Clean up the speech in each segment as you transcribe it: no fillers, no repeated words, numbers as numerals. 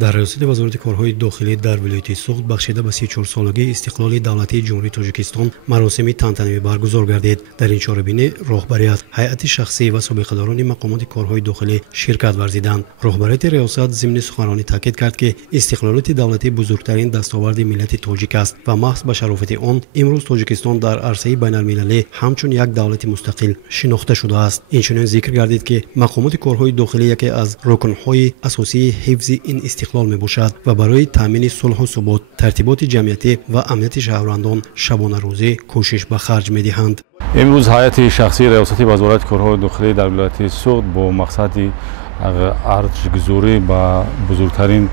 در ریاست وزارت کارهای داخلی در ولایت سوخت بخشیده به 34 سالگی استقلال دولتی جمهوری تاجیکستان مراسم تنتنه‌ای برگزار گردید. در این چاره‌بینی راهبریت، هیئت شخصی و سابقه‌داران مقامات کارهای داخلی شرکت ورزیدند. راهبریت ریاست ضمن سخنرانی تاکید کرد که استقلالات دولتی بزرگترین دستاورد ملت تاجیک است و محض به شرافت آن امروز تاجیکستان در عرصه بین‌المللی همچون یک دولت مستقل شناخته شده است. اینچنین ذکر گردید که مقامات کارهای داخلی یکی از رکن‌های اساسی حفظ این استقلال میباشد و برای تامین صلح و ثبات، ترتیبات جمعیتی و امنیت شهروندان شبانه روزی کوشش به خرج می‌دهند. امروز هیئت شخصی ریاست وزارت کارهای داخلی در ولایت سوخت با مقصد ارزگذاری به بزرگترین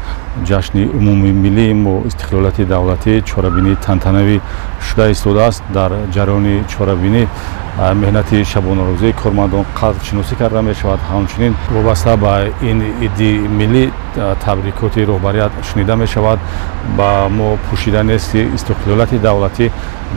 جشن عمومی ملی و استقلالات دولتی چاره‌بینی تنتنه‌ای شده ایستاده است. در جریان چاره‌بینی مهنت شبانه روزی کارمندان قدر شناسی کرده می شود. همچنین وابسته به این ایدی ملی تبریکات رهبریت شنیده می شود. با ما پوشیدن استقلالات دولتی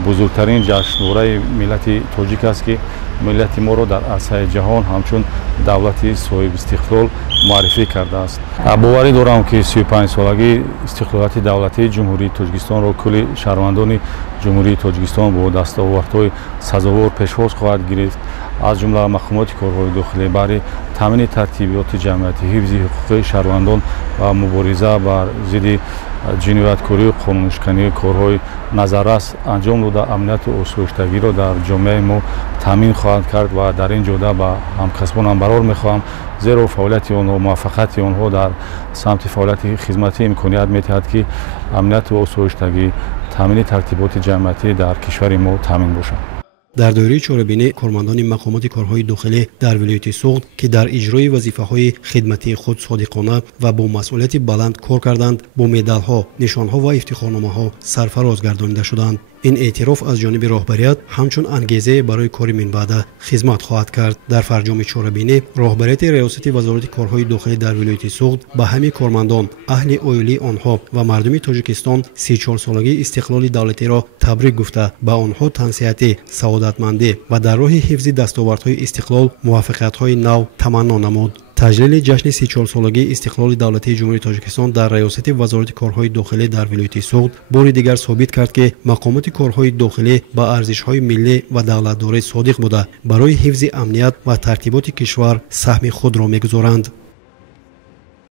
بزرگترین جشنواره ملت تاجیک است که ملت ما را در عرصه جهان همچون دولتی صاحب استقلال معرفی کرده است. باوری دارم که 35 سالگی استقلالات دولتی جمهوری تاجیکستان را کل شهروندان جمهوری تاجیکستان با دستاوردهای سزاوار پیشواز خواهد گرفت. از جمله مقامات کارهای داخلی برای تامین ترتیبات جمعیتی، حفظ حقوق شهروندان و مبارزه بر ضد جنایتکاری و قانونشکنی کارهای نظررس انجام داده امنیت و آسایشگی را در جامعه ما تامین خواهد کرد و در این جهت به همکسبانم برار می‌خواهم، زیرا فعالیت آنها و موفقیت آنها در سمت فعالیت خدمتی امکانیت می‌دهد که امنیت و آسایشگی، تامین ترتیبات جمعیتی در کشور ما تامین باشد. در دوره چاره‌بینی کارمندان مقامات کارهای داخلی در ولایت سوخت که در اجرای وظیفه‌های خدمتی خود صادقانه و با مسئولیت بلند کار کردند، با مدال‌ها، نشان‌ها و افتخارنامه‌ها سرفراز گردانیده شدند. این اعتراف از جانب راهبریت همچون انگیزه برای کار من بعد خدمت خواهد کرد. در فرجام چاره‌بینی راهبریت ریاست وزارت کارهای داخلی در ولایت سوخت به همه کارمندان، اهل اویلی آنها و مردم تاجیکستان 34 سالگی استقلال دولتی را تبریک گفته به آنها تنصیحاتی، سعادتمندی و در راه حفظ دستاوردهای استقلال موفقیت‌های نو تمنا نمود. تجلیل جشن 34 سالگی استقلال دولتی جمهوری تاجیکستان در ریاست وزارت کارهای داخلی در ولایت سوخت بار دیگر ثابت کرد که مقامات کارهای داخلی با ارزش‌های ملی و دولتداری صادق بوده برای حفظ امنیت و ترتیبات کشور سهم خود را می‌گذارند.